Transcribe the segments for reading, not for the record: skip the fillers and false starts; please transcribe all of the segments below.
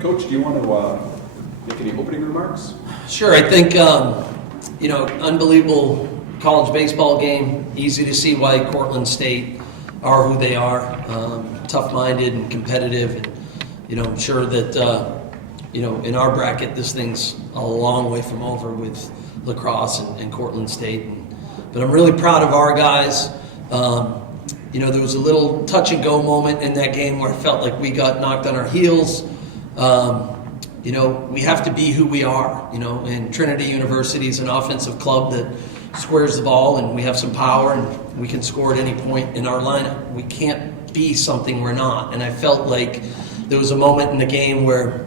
Coach, do you want to make any opening remarks? Sure. I think, unbelievable college baseball game. Easy to see why Cortland State are who they are. Tough-minded and competitive. And, I'm sure that, in our bracket, this thing's a long way from over with lacrosse and Cortland State. But I'm really proud of our guys. There was a little touch-and-go moment in that game where I felt like we got knocked on our heels. We have to be who we are, and Trinity University is an offensive club that squares the ball, and we have some power, and we can score at any point in our lineup. We can't be something we're not, and I felt like there was a moment in the game where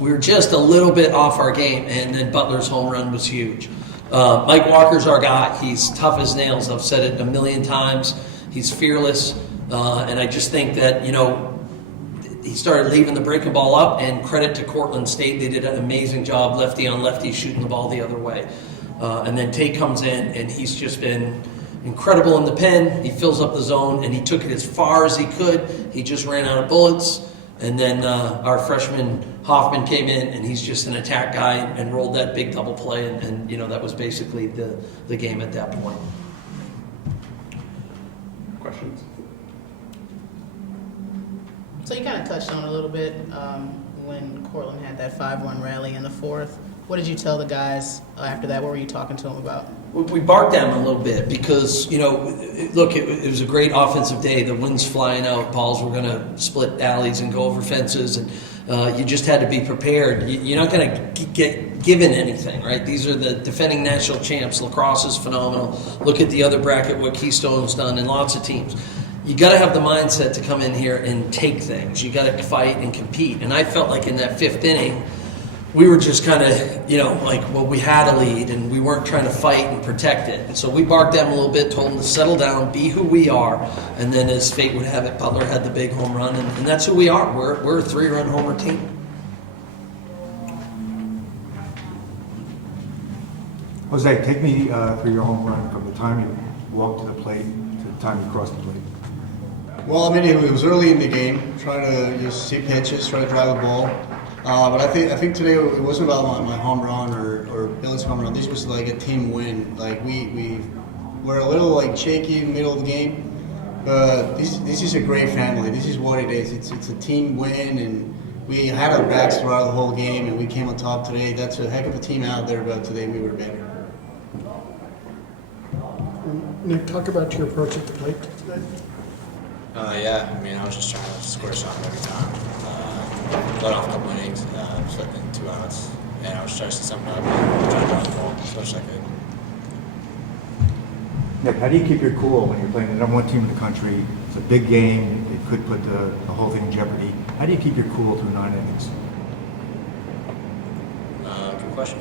we were just a little bit off our game, and then Butler's home run was huge. Mike Walker's our guy. He's tough as nails. I've said it a million times. He's fearless, and I just think that, he started leaving the breaking ball up, and credit to Cortland State. They did an amazing job, lefty on lefty, shooting the ball the other way. And then Tate comes in, and he's just been incredible in the pen. He fills up the zone, and he took it as far as he could. He just ran out of bullets. And then our freshman Hoffman came in, and he's just an attack guy and rolled that big double play. And that was basically the game at that point. Questions? So you kind of touched on it a little bit when Cortland had that 5-1 rally in the fourth. What did you tell the guys after that? What were you talking to them about? We barked at them a little bit because, look, it was a great offensive day. The wind's flying out. Balls were going to split alleys and go over fences. And you just had to be prepared. You're not going to get given anything, right? These are the defending national champs. Lacrosse is phenomenal. Look at the other bracket, what Keystone's done, and lots of teams. You got to have the mindset to come in here and take things. You got to fight and compete. And I felt like in that fifth inning, we were just kind of, we had a lead and we weren't trying to fight and protect it. And so we barked at them a little bit, told them to settle down, be who we are. And then as fate would have it, Butler had the big home run. And that's who we are. We're a 3-run homer team. Jose, take me through your home run from the time you walked to the plate to the time you crossed the plate. Well, it was early in the game, trying to just see pitches, try to drive the ball. But I think today it wasn't about my home run or Billy's home run. This was like a team win. Like we were a little shaky in the middle of the game, but this is a great family. This is what it is. It's a team win, and we had our backs throughout the whole game, and we came on top today. That's a heck of a team out there, but today we were better. Nick, talk about your approach at the plate today. I was just trying to score something every time. Let off a couple innings, slipped in 2 outs, and I was trying to set something up and trying to drive the ball as much as I could. Nick, how do you keep your cool when you're playing the number one team in the country? It's a big game. It could put the whole thing in jeopardy. How do you keep your cool through 9 innings? Good question.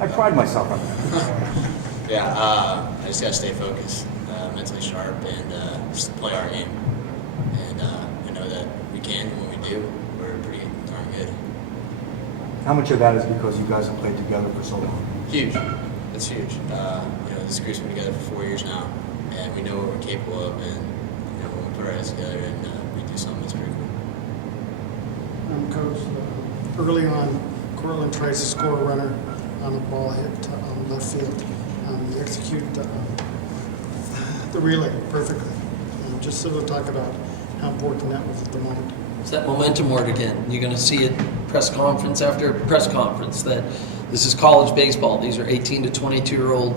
I pride myself on that. I just got to stay focused, mentally sharp, and just play our game. And I know that we can, when we do, we're pretty darn good. How much of that is because you guys have played together for so long? Huge. That's huge. This group's been together for 4 years now, and we know what we're capable of, and when we put our heads together and we do something that's pretty cool. Coach, early on, Cortland tries to score a runner on the ball hit on left field. You execute the relay perfectly. Just sort of talk about how important that was at the moment. It's that momentum word again. You're going to see it press conference after press conference that this is college baseball. These are 18 to 22-year-old,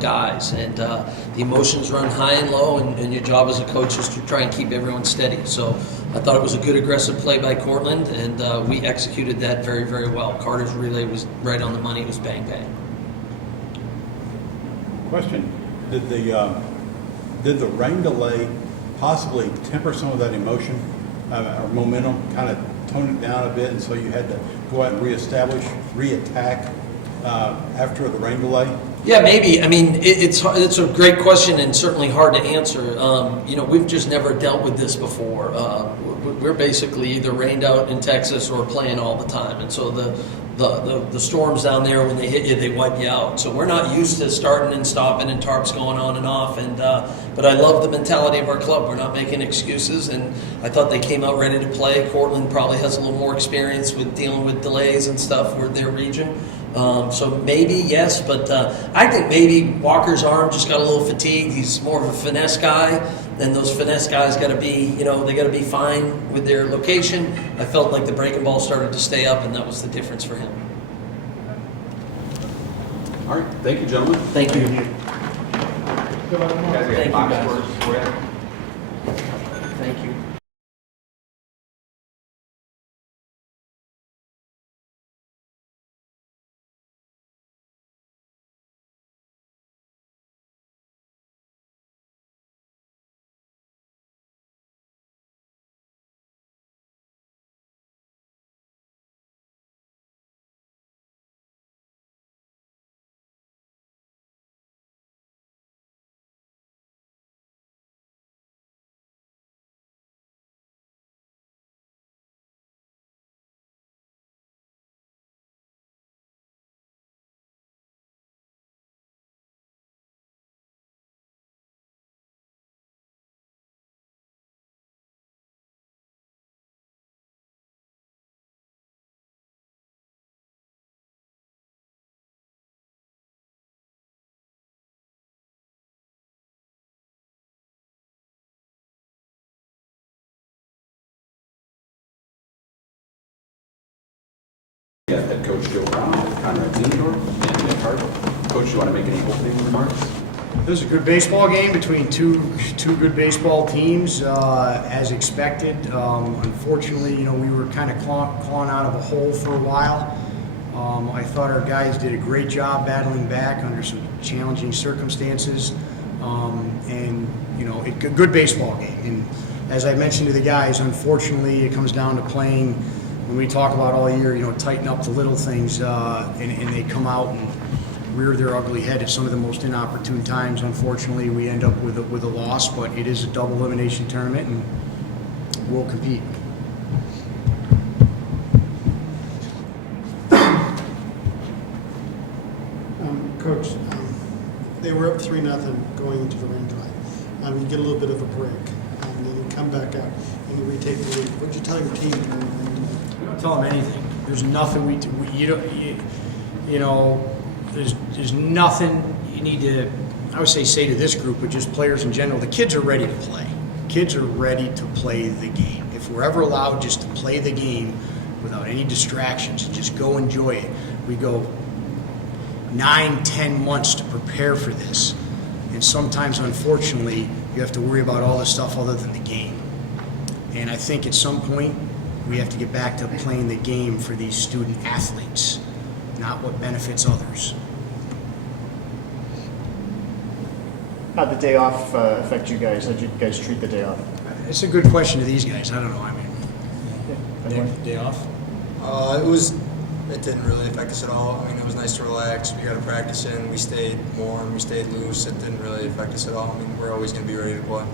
guys, and the emotions run high and low, and your job as a coach is to try and keep everyone steady. So I thought it was a good aggressive play by Cortland, and we executed that very, very well. Carter's relay was right on the money. It was bang, bang. Question: Did the rain delay possibly temper some of that emotion or momentum, kind of tone it down a bit, and so you had to go out and re-attack after the rain delay? Yeah, maybe. It's a great question and certainly hard to answer. We've just never dealt with this before. we're basically either rained out in Texas or playing all the time. And so the storms down there, when they hit you, they wipe you out. So we're not used to starting and stopping and tarps going on and off. And but I love the mentality of our club. We're not making excuses, and I thought they came out ready to play. Cortland probably has a little more experience with dealing with delays and stuff with their region. So maybe yes, but I think maybe Walker's arm just got a little fatigued. He's more of a finesse guy, and those finesse guys got to be, they got to be fine with their location. I felt like the breaking ball started to stay up, and that was the difference for him. All right, thank you, gentlemen. Thank you. You guys Thank you, got box guys. scores for you? Thank you. Yeah, head coach Joe Brown, Conrad Zinendorf, and Nick Hart. Coach, do you want to make any opening remarks? It was a good baseball game between two good baseball teams, as expected. Unfortunately, we were kind of clawing out of a hole for a while. I thought our guys did a great job battling back under some challenging circumstances, and a good baseball game. And as I mentioned to the guys, unfortunately, it comes down to playing. When we talk about all year, tighten up the little things, and they come out and rear their ugly head at some of the most inopportune times. Unfortunately, we end up with a loss, but it is a double elimination tournament, and we'll compete. Coach, they were up 3-0 going into the rain delay. You get a little bit of a break, and then you come back out and you retake the lead. What'd you tell your team during the rain delay? We don't tell them anything. There's nothing there's nothing you need to, I would say to this group, but just players in general. The kids are ready to play. Kids are ready to play the game. If we're ever allowed just to play the game without any distractions and just go enjoy it, we go 9-10 months to prepare for this. And sometimes, unfortunately, you have to worry about all this stuff other than the game. And I think at some point, we have to get back to playing the game for these student athletes, not what benefits others. How'd the day off affect you guys? How'd you guys treat the day off? It's a good question to these guys. I don't know. Day off? It didn't really affect us at all. It was nice to relax. We got to practice in. We stayed warm. We stayed loose. It didn't really affect us at all. We're always going to be ready to play.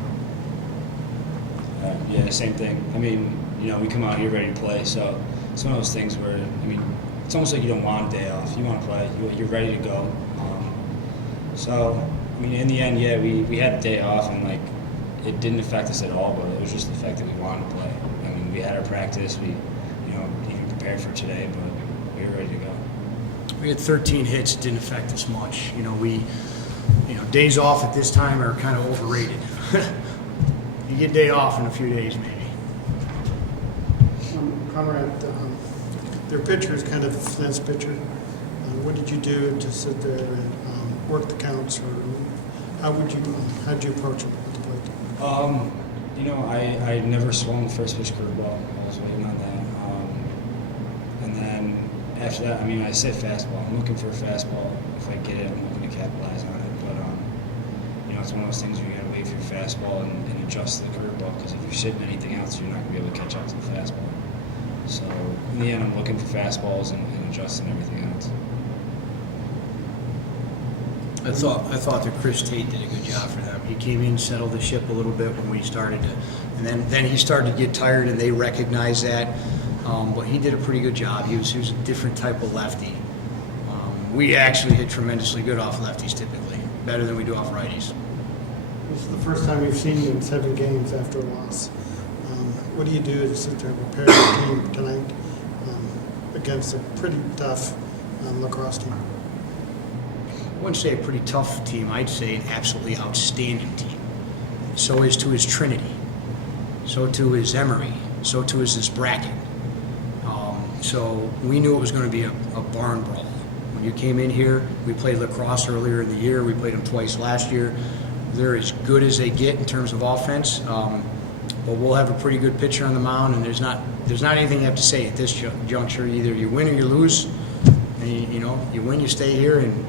Yeah, same thing. We come out here ready to play, so it's one of those things where, it's almost like you don't want a day off. You want to play. You're ready to go. In the end, yeah, we had a day off, and it didn't affect us at all, but it was just the fact that we wanted to play. We had our practice. We, even prepared for today, but we were ready to go. We had 13 hits. It didn't affect us much. Days off at this time are kind of overrated. You get a day off in a few days, maybe. Conrad, their pitcher is kind of a finesse pitcher. What did you do to sit there and work the counts, or how'd you approach it at the plate? I never swung the first pitch curveball. I was waiting on that. And then after that, I said fastball. I'm looking for a fastball. If I get it, I'm looking to capitalize on it. But it's one of those things where you got to wait for your fastball and adjust to the curveball, because if you're sitting anything else, you're not going to be able to catch up to the fastball. So in the end, I'm looking for fastballs and adjusting everything else. I thought that Chris Tate did a good job for them. He came in, settled the ship a little bit when we started to, and then he started to get tired, and they recognized that. But he did a pretty good job. He was a different type of lefty. We actually hit tremendously good off lefties typically, better than we do off righties. This is the first time we've seen you in 7 games after a loss. What do you do to prepare the team tonight against a pretty tough lacrosse team? I wouldn't say a pretty tough team. I'd say an absolutely outstanding team. So is to his Trinity. So too is Emory. So too is this bracket. So we knew it was going to be a barn brawl. When you came in here, we played lacrosse earlier in the year. We played them twice last year. They're as good as they get in terms of offense. But we'll have a pretty good pitcher on the mound, and there's not anything you have to say at this juncture. Either you win or you lose. And you win, you stay here and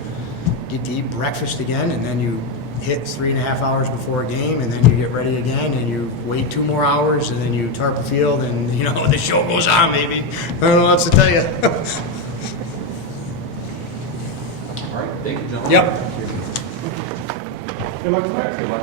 get to eat breakfast again, and then you hit 3.5 hours before a game, and then you get ready again, and you wait 2 more hours, and then you tarp a field, and the show goes on, baby. I don't know what else to tell you. All right, thank you, gentlemen. Yep. Good luck tonight. Good luck.